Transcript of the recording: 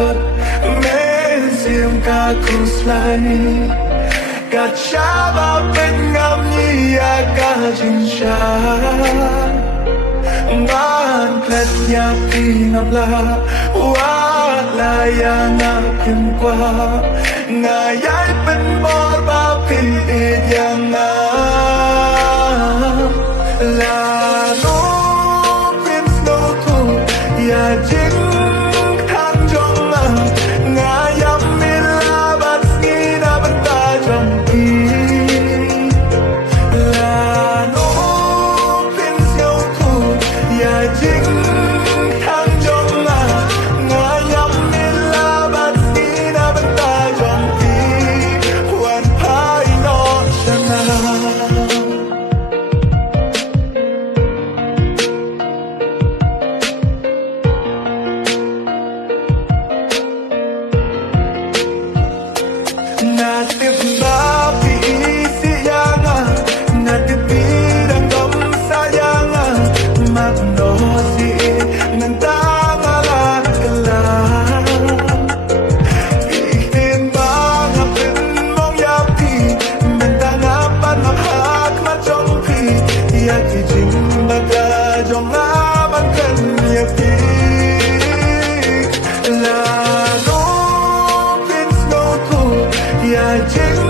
lột mê diêm ca kuslai kacha ba bên ngam nhi ca jin cha man klet nya pinam la wa la ya na pin kwa nga yai pen bor ba pin yang na la no pin no tu ya jin kan jong nga yam mi la bat ni na ban ta jong ki la no pin no tu ya jin kan jong nga yam mi la bat ni na ban ta jong ki wan pai no shana Natip ba isi yanga natip bidang dom sayanga magnosi ng tangala kala ikin ba ngapin mong yapi mentangapan mahak macongpi yaki jing baga jong aman kan yapi la no pins no tu ya jing